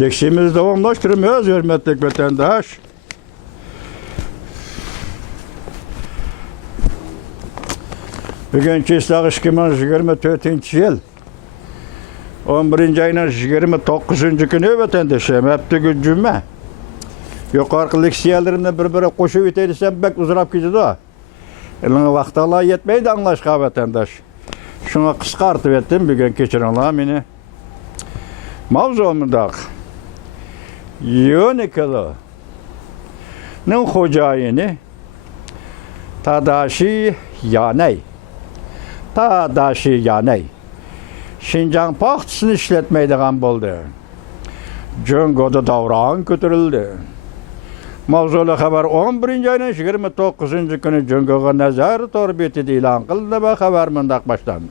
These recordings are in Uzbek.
Leksimiz davamlaştırmıyoruz hürmetli vatandaş. Bugünkü ıslaq 2024 yıl 11. ayının 29. günü vatandaşım. Hepti cümme. Yukarı leksiyelerimden bir koşu biteysem bek uzurap gidiyor da. Eline vakti Allah yetmeydi anlaşka vatandaş. Şuna kıskartıp ettim bugün geçen Allah beni. Mavzumunda Uniqlo'nun hocayını Tadashi Yaney. Tadashi Yaney. Şinjan paxtasını işletmeydiğen oldu. Cungo'da davran götürüldü. Mavzulu haber 11. ayının 29. günü Cungo'ga nazar torbiyeti ilan kıldı ve haber mındak başlandı.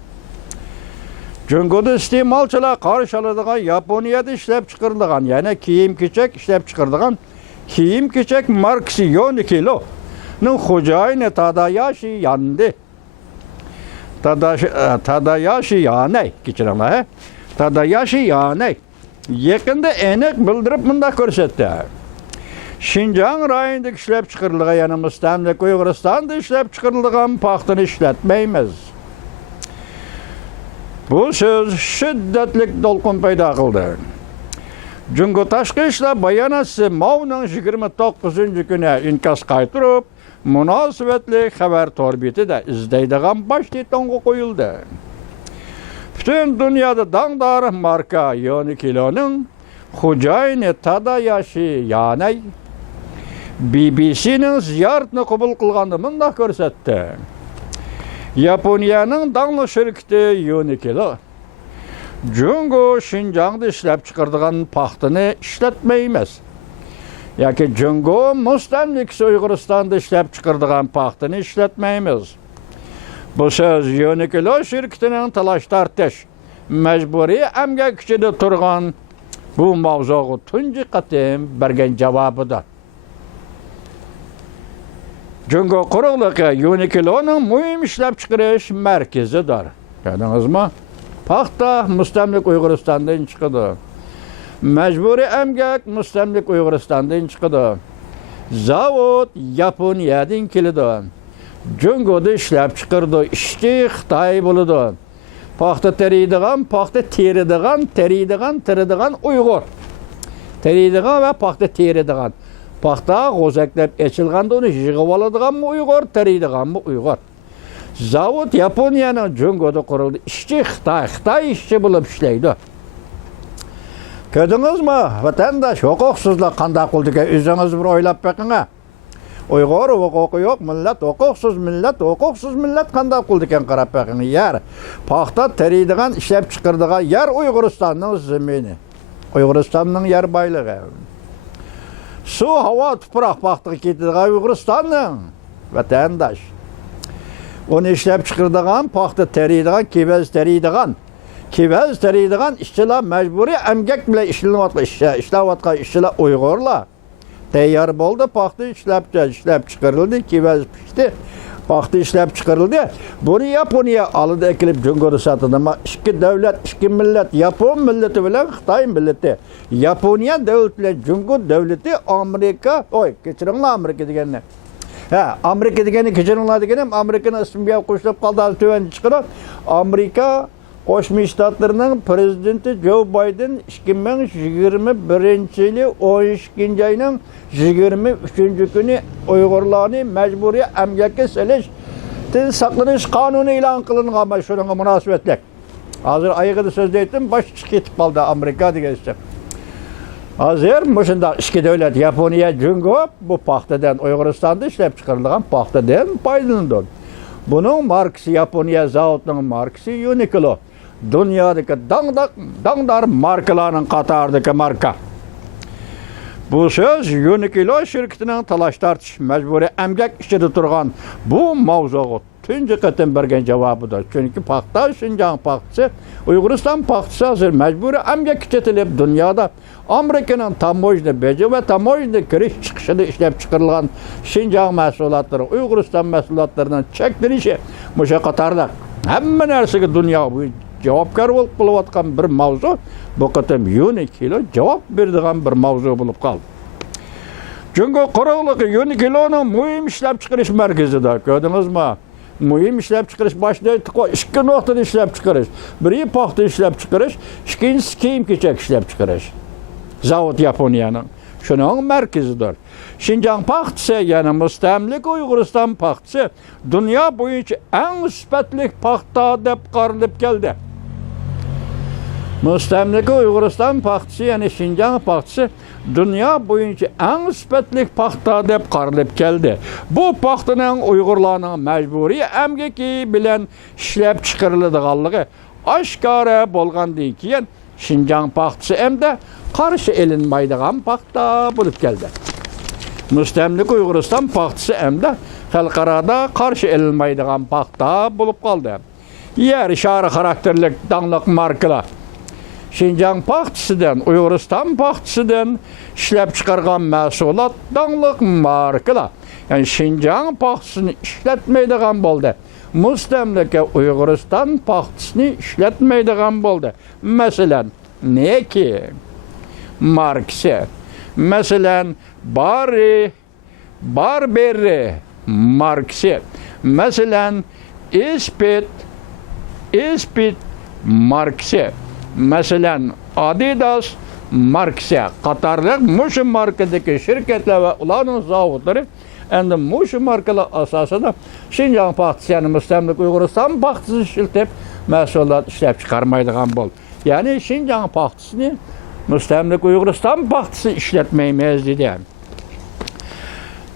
Cungo'da istemalçılar karşıladığın Yaponiyada işlep çıkarıldığın yani kiyim-keçek işlep çıkarıldığın kiyim-keçek markası Uniqlo'nun hocayını Tadashi Yaney. Tadashi Yaney geçirenler. Tadashi Yaney. Yakında enek bildirip mındak görsetti. Şinjan rayonunda işlep çıkarıldığı yani müstemlik Uyguristan'da işlep çıkarıldığın paxtını işletmeymiz. Bu söz şiddetlik dolkun payda kıldı. Cungo Taşkı İşler Bayanası Mav'nın 29. güne inkas kaytırıp, münasebetli haber torbiyeti de izdeydiğen başlayıdan koyuldu. Bütün dünyada dağdar marka Uniqlo'nun hocayını Tadashi Yaney BBC'nin ziyaretini kabul kılgandı mındak görsetti. Yaponiyanın dağlı şirketi Uniqlo, Cungo Şinjan'da işlep çıkardığın paxtını işletmeyimiz. Yaki Cungo müstemlik Uyguristan'da işlep çıkardığın paxtını işletmeyimiz. Bu söz Uniqlo şirketinin talaş tartış, mecburi emgek içinde turgan bu mavzuğu tuncu katım bergen cevabıdır. Cungo kuruluğu Uniqlo'nun mühim işlep çıkarış merkezidir. Gördünüz mü? Paxta müstemlik Uyguristan'dan çıkıdı. Mecburi emgek müstemlik Uyguristan'dan çıkıdı. Zavod Yaponiya'dan kilidi. Cungo'da işlep çıkardı. İşçi Xitay buludu. Paxta teriydiğen, paxta teridiğen Uygur. Teridiğen ve paxta teridiğen. Paxta qozaklab eçilganda onu yığıp aladığan mı Uygur, teriydiğen mi Uygur. Zavod Yaponiyanın Cungo'da kuruldu. İşçi Xitay işçi bulup işleydi. Gördünüz mü? Vatandaş hukuksuzluq qanday qıldı ki özünüz bir oylap bakın. Uygur hukuku yok, millet hukuksuz millet qanday qıldı ekan qarab bakın. Yer paxta teriydiğen, işlep çıkardığan yer Uyguristan'ın zemini. Uyguristan'ın yer baylığı. Su, hava, tupraq paxtı ketdiğen Uyguristan'ın vatandaş. Onu işlep çıkardığan, paxta teriydiğen, kivez teriydiğen işçiler mecburi emgek bile işlevatqa işçiler Uygurlar. Teyyar boldu, paxta işlep çıkarıldı, kivez pişti, paxta işlep çıkarıldı. Bunu Yaponiya alıdı ekilip Cungo'da satıldı ama iki devlet, iki millet, Yapon milleti bilen Xitay milleti. Yaponiya devleti bilen Cungo devleti Amerika, geçirinler Amerika degenine. Amerika degeni geçirinler degenim, Amerika'nın ismi bir koşulup kaldı, tüven çıkıran. Amerika Qo'shma Shtatlarning prezidenti Joe Biden 2021 yili 12 ayning 23 kuni Uyg'urlarni majburiy emgakka selishdan saqlanish qonuni e'lon qilingan mana shunga munosabatlik. Hozir ayig'ida so'zda aytdim, bosh ketib qoldi Amerika degan ish. Hozir mushunda ikki davlat Yaponiya, Cungo bu paxtadan Uyg'uristonda ishlab chiqarilgan paxtadan foydalanadi. Buning markasi Yaponiya zavodining markasi Uniqlo. Dünyadaki dağdar markalarının qatarındaki marka. Bu söz Uniqlo şirketinin talaş tartış mecburi emgek içinde turgan bu mavzuğu tuncu qatım bergen cevabıdır. Çünkü paxta Şinjan paxtası, Uyg'uriston paxtası hazır mecburi emgek içetilip dünyada Amerika'nın tamojni beji ve tamojni kiriş çıkışında işlep çıkarılan Şinjan mahsulotları, Uyg'uriston mahsulotlarından çektirişi muşa qatarda. Hamma narsaga dunyo javobgar bo'lib qolayotgan bir mavzu bu qatam Uniqlo javob beradigan bir mavzu bo'lib qoldi. Jungo quruqligi Uniqloning muhim ishlab chiqarish markazida, ko'rdingizmi? Muhim ishlab chiqarish boshida ikki nuqtada ishlab chiqarish. Biri paxta ishlab chiqarish, ikkinchisi kiyim-kechak ishlab chiqarish. Zavod Yaponiyaning shuning markazidir. Şinjan paxtasi, ya'ni mustamlik Uyg'uriston paxtasi dunyo bo'yicha eng sifatli paxta deb qaralib keldi. Mustamlik Uyg'uriston paxtasi, ya'ni Şinjan paxtasi dünya bo'yicha eng sifatli paxta deb qaralib keldi. Bu paxtaning Uyg'urlarning majburiy emgaki bilan ishlab chiqariladiganligi oshkora bo'lgandan keyin Şinjan paxtasi hamda qarshi elinmaydigan paxta bo'lib keldi. Mustamlik Uyg'uriston paxtasi hamda xalqarada qarshi elinmaydigan paxta bo'lib qoldi. Yer shari xarakterlik dangliq markalar Şinjan paxtasidan, Uyg'uriston paxtasidan ishlab chiqargan mahsulot dangliq markalar. Yani Şinjan paxtasini ishlatmaydigan bo'ldi. Mustamlika Uyg'uriston paxtasini ishlatmaydigan bo'ldi. Masalan, neki markasi, masalan, Barberry markasi, masalan, Ispit markasi, masalan, Adidas markasi qatorliq mushu markadagi shirkatlar va ularning zavodlari endi mushu markalar asosida Şinjan paxtasi, ya'ni mustamlik Uyg'uriston paxtasini ishlatib mahsulot ishlab chiqarmaydigan bo'ldi. Ya'ni Şinjan paxtasini mustamlik Uyg'uriston paxtasi ishlatmaymiz dedi.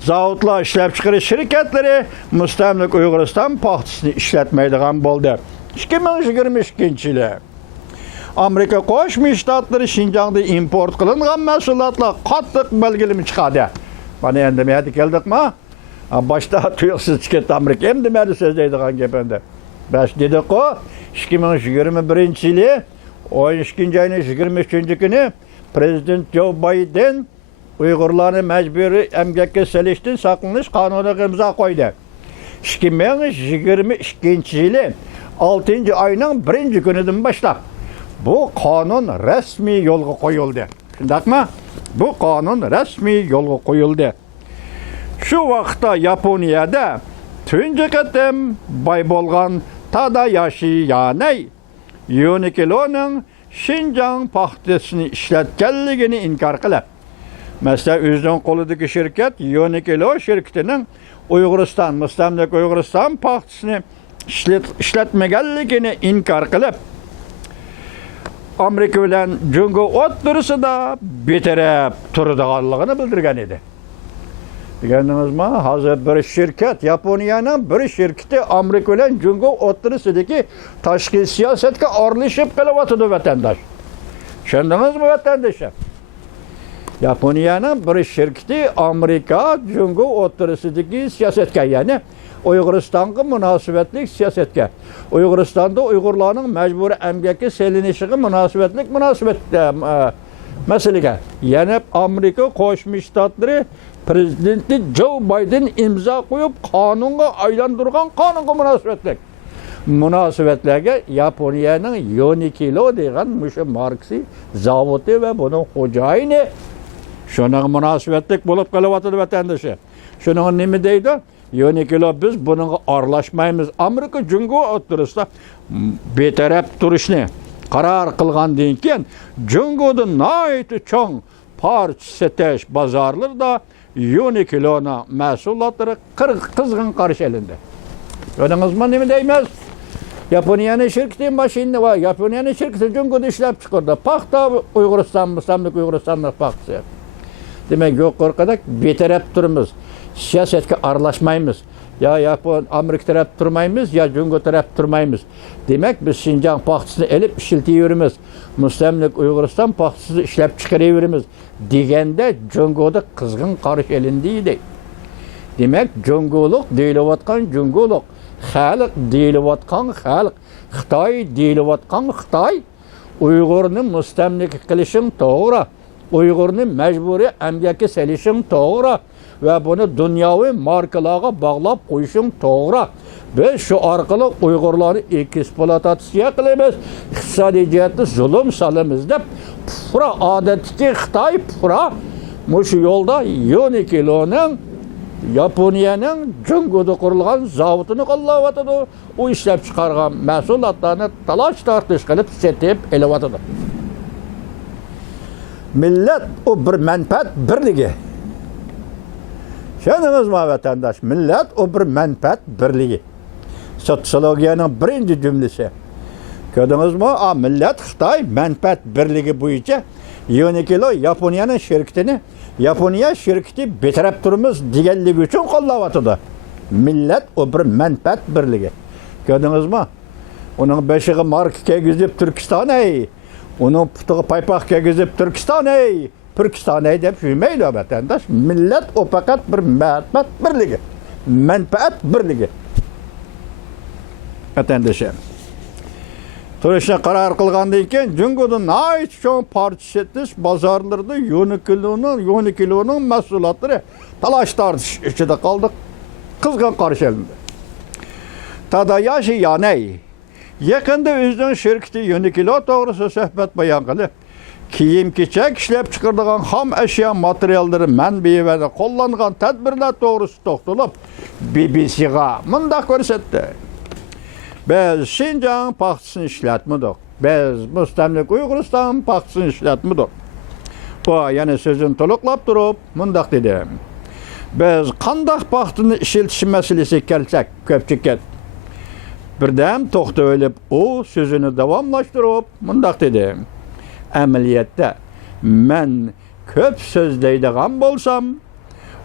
Zavodlar ishlab chiqarish shirkatlari mustamlik Uyg'uriston paxtasini ishlatmaydigan bo'ldi. 2022-yil Amerika Qo'shma Shtatlari Şinjanda import qilingan mahsulotlar qattiq belgilimi chiqadi. Mana endi men aytib keldikmi? Boshda tuyuqsiz chiqdi Amerika endi meni so'zlaydigan gap endi. Bash dedi-ku, 2021-yili 12-oyning 23-kuni Prezident Joe Biden Uyg'urlarni majburiy emgakka solishdan saqlanish qonuniga imzo qo'ydi. 2022-yili 6-oyning 1-kunidan boshlab bu qonun rasmiy yo'lga qo'yildi. Shundaqmi? Bu qonun rasmiy yo'lga qo'yildi. Shu vaqtda Yaponiyada tunji qatim boy bo'lgan Tadayoshi Yanai Uniqloning Şinjan paxtasini ishlatganligini inkor qilib, masalan, o'zining qo'lidagi shirkat Uniqlo shirkatining Uyg'uriston, mustamlik Uyg'uriston paxtasini ishlatmaganligini inkor qilib, Amerika bilan Jungo o'rtasida betaraf turadiganligini bildirgan edi. Bilganingizmi? Hozir bir shirkat, Yaponiyaning bir shirkati Amerika bilan Jungo o'rtasidagi tashqi siyosatga aralashib qilyapti vatandosh. Tushundingizmi vatandoshlar? Yaponiyaning bir shirkati Amerika Jungo o'rtasidagi siyosatga, ya'ni Uyg'uristonga munosabatli siyosatga, Uyg'uristonda Uyg'urlarning majburiy emgakka selinishiga munosabat masalaga, ya'ni Amerika Qo'shma Shtatlari Prezidenti Joe Biden imzo qo'yib qonunga aylantirgan qonunga munosabatlarga Yaponiyaning Uniqlo degan mushu markasi zavodi va buning xo'jayini shuning munosabatlik bo'lib qolyapti vatandoshlar. Shuning nima deydi? Uniqlo biz bunga aralashmaymiz. Amerika Jungo o'rtasida betaraf turishni qaror qilgandan keyin Jungoda nihoyat cho'ng parcha setish bozorlarda Uniqloning mahsulotlari qizg'in qarshi olindi. Ko'rdingizmi nima deymiz? Yaponiyaning shirkati mashina va Yaponiyaning shirkati Jungoda ishlab chiqardi. Paxta Uyg'uriston, mustamlik Uyg'uristonning paxtasi. Demak, yo'q qo'rqadak betaraf turamiz. Siyosatga aralashmaymiz. Ya Yapon, Amerika taraf turmaymiz, ya Jungo taraf turmaymiz. Demak, biz Şinjan paxtasini elib ishlataveramiz. Mustamlik Uyg'uriston paxtasini ishlab chiqaraveramiz deganda Jungoda qizg'in qarshi olindi. Demak, Jungolik deyilayotgan Jungolik, xalq deyilayotgan xalq, Xitoy deyilayotgan Xitoy, Uyg'urni mustamlik qilishing to'g'ri, Uyg'urni majburiy emgakka solishing to'g'ri. ve bunu dünyavi markalarga bağlap koyuşun doğru. Biz şu arkalı Uygurları eksploatatsiya qilamiz, iqtisodiy jihatda zulm salamiz deb pura odatdagi Xitoy pura mushu yo'lda Uniqlo'ning Yaponiyaning Jungoda qurilgan zavodini qo'llayotdi. U ishlab chiqargan mahsulotlarni talash tortish qilib setib elayotdi. Millet o bir menfaat birligi. Şanımızmı vatandaş? Millet o bir menfaat birligi. Sotsiologiyanın birinci cümlesi. Gördünüz mü? Millet Xitoy menfaat birligi bo'yicha Uniqlo Yaponiyanın şirketini Yaponiya şirketi betaraf turimiz deganligi uchun qo'llayotdi. Millet o bir menfaat birligi. Gördünüz mü? Onun beşiği marka kiygizib Türkiston ey. Onun putuğu paypak kiygizib Türkiston ey. Türkiston ey deb yürümeydi vatandaş. Millet o fakat bir menfaat birligi. Menfaat birligi. Vatandaşım. Turishni qaror qilgandan keyin Jungo'da nayt cho'ng partiyasiz bozorlarda Uniqlo'ning mahsulotlari talash tortish ichida qoldi. Qizg'in qarshi olindi. Tadayashi Yanay yaqinda o'zining shirkati Uniqlo to'g'risida suhbat bayon qilib, kiyim-kechak ishlab chiqaradigan xom ashyo materiallari manbai va qo'llangan tadbirlar to'g'risida to'xtalib, BBC'ga mundaq ko'rsatdi. Biz Şinjan paxtasını işletmedik. Biz Müstemlik Uyg'uriston paxtasını işletmedik. O yani sözün to'liqlab turib, mundaq dedim. Biz qandaq paxtani ishiltish masalasi kelsak, ko'pchilik birdan to'xtab olib, o sözünü davomlashtirib, mundaq dedim. Amaliyotda men ko'p so'zlaydigan bo'lsam,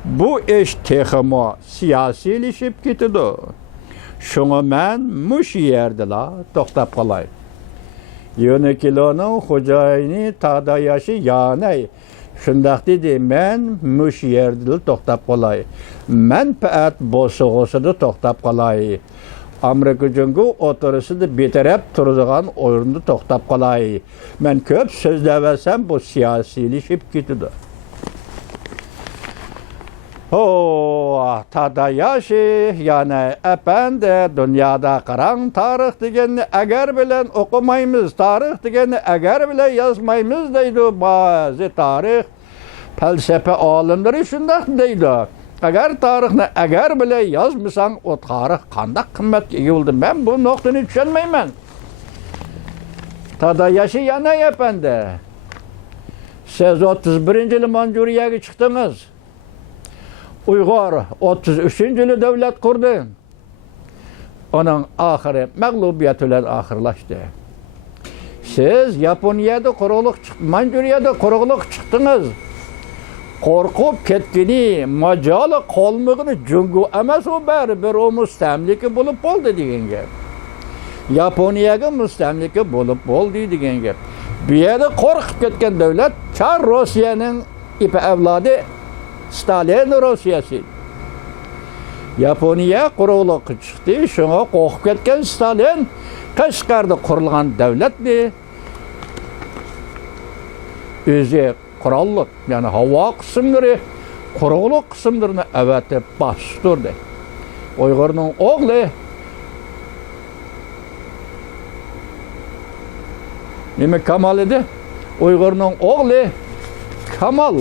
bu ish texmo siyosiylashib ketadi. Şuna men muş yerdela to'xtab qolay. Uniqlo'ning xo'jayini Tadayashi Yanay shundaq dedi, men muş yerdela to'xtab qolay. Manfaat bo'sig'isida to'xtab qolay. Amerika Jungo o'tirisida betaraf turadigan o'rinda to'xtab qolay. Men ko'p so'zlavasam bu siyosiylashib ketadi. Tadayashi yani efendi dünyada qarang tarix deganni agar bilan o'qimaymiz, tarix deganni agar bilan yozmaymiz deydi ba'zi tarix falsafa olimlari shundaq deydi. Agar tarixni agar bilan yozmasang, o tarix qanday qimmatga ega bo'ldi? Men bu nuqtani tushunmayman. Tadayashi Yanay efendi, siz 31-yil Manjuriyaga chiqdingiz. Uyghur 33-yili devlet kurdu. Onun ahiri mağlubiyet bilan ahirlaştı. Siz Yaponiyada quruqliq Manjuriyada quruqliq chiqdingiz. Qo'rqib ketgini, majoli qolmag'ini Jungo emas u baribir o mustamlika bo'lib bo'ldi degan gap. Yaponiyaga mustamlika bo'lib bo'ldi degan gap. Bu yerda qo'rqib ketgan davlat Çar Rossiyaning ipi avlodi Stalin Rossiyasi. Yaponiya quruqliq chiqdi, shunga qo'rqib ketgan Stalin Qashqarda qurilgan davlatni o'zi qurolliq, ya'ni havo qismlari, quruqliq qismlarini avatib bostirdi. Uyg'urning o'g'li nima Kamal edi? Uyg'urning o'g'li Kamal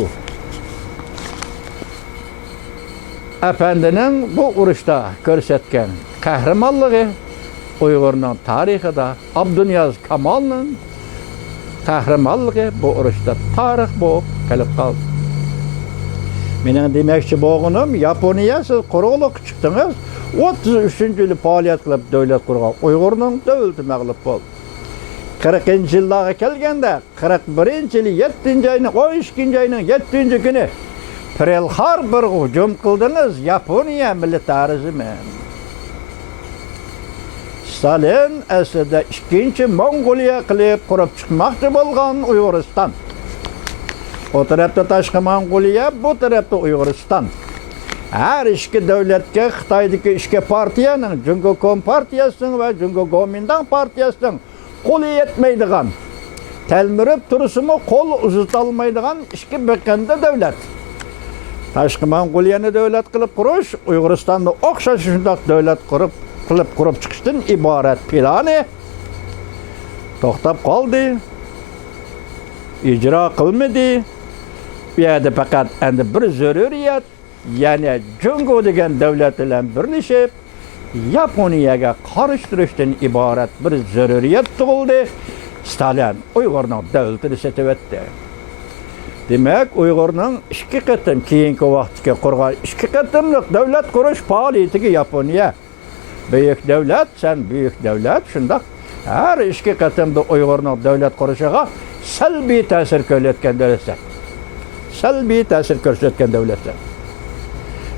Efendinin bu urushda ko'rsatgan qahramonligi Uyg'urning tarixida Abduniyaz Kamalning qahramonligi bu urushda tarix bo'lib qolib qoldi. Mening demoqchi bo'lganim, Yaponiya siz quruqliq chiqdingiz, 33-yili faoliyat qilib davlat qurgan Uyg'urning davlati mag'lub bo'ldi. 40-yillarga kelganda 41-yili 7-oyning 12-oyning 7-kuni Pearl Harbor hücum qildingiz, Yaponiya militarizmi. Stalin aslida 2-Mongoliya qilib qurib chiqmoqchi bo'lgan Uyg'uriston. O tarafda tashqi Mongoliya, bu tarafda Uyg'uriston. Her ikki davlatga Xitoydagi ikki partiyaning, Jungo Kompartiyasining va Jungo Gomindan partiyasining qo'li yetmaydigan, telmirib turishimi qo'l uzatolmaydigan ikki biqindi davlat. Tashqi Mong'oliyani davlat qilib qurish, Uyg'uristonni o'xshash shundoq davlat qurib chiqishdan iborat plani to'xtab qoldi. Ijro qilmadi. Bu yerda faqat endi bir zaruriyat, ya'ni Jungo degan davlat bilan birlashib Yaponiyaga qarshi turishdan iborat bir zaruriyat tug'ildi. Stalin Uyg'urning davlatini setib o'tdi. Demak, Uyg'urning ikki qatim keyingi vaqtga qurgan ikki qatimlik davlat qurish faoliyatiga Yaponiya buyuk davlat, sen buyuk davlat, shundoq har ikki qatimda Uyg'urning davlat qurishiga salbiy ta'sir ko'rsatgan davlatlar. Salbiy ta'sir ko'rsatgan davlatlar.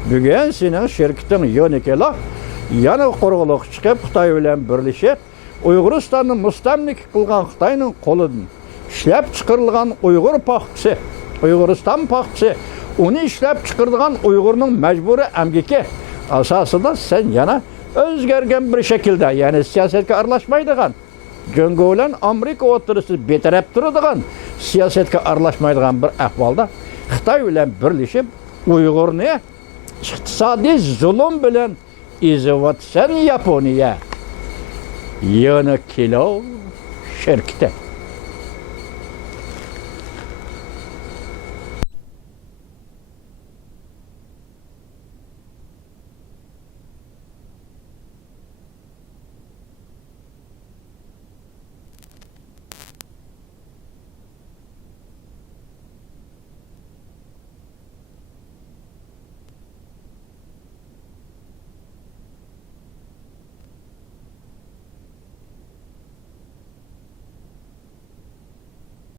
Bugun sening shirkating Yonikela yana qurug'liq chiqib Xitoy bilan birlashib, Uyg'uristonni mustamlik qilgan Xitoyning qo'lidan ishlab chiqarilgan Uyg'ur paxtasi, Uyg'uriston paxtasi, uni ishlab chiqargan Uyg'urning majburiy amgaki asosida sen yana o'zgargan bir shaklda, ya'ni siyosatga aralashmaydigan, Jungo bilan Amerika o'rtasida betaraf turadigan, siyosatga aralashmaydigan bir ahvolda Xitoy bilan birlashib Uyg'urni iqtisodiy zulm bilan ezayotgan Yaponiya yana kilo shirkati